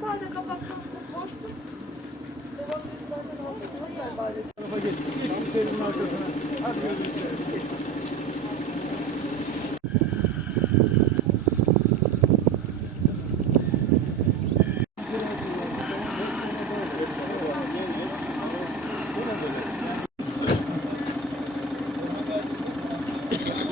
Sadece kapattım, boştu. Babam dedi zaten altı tarafa geç. Geç bir arkasına. Hadi gözünü seveyim. Thank you.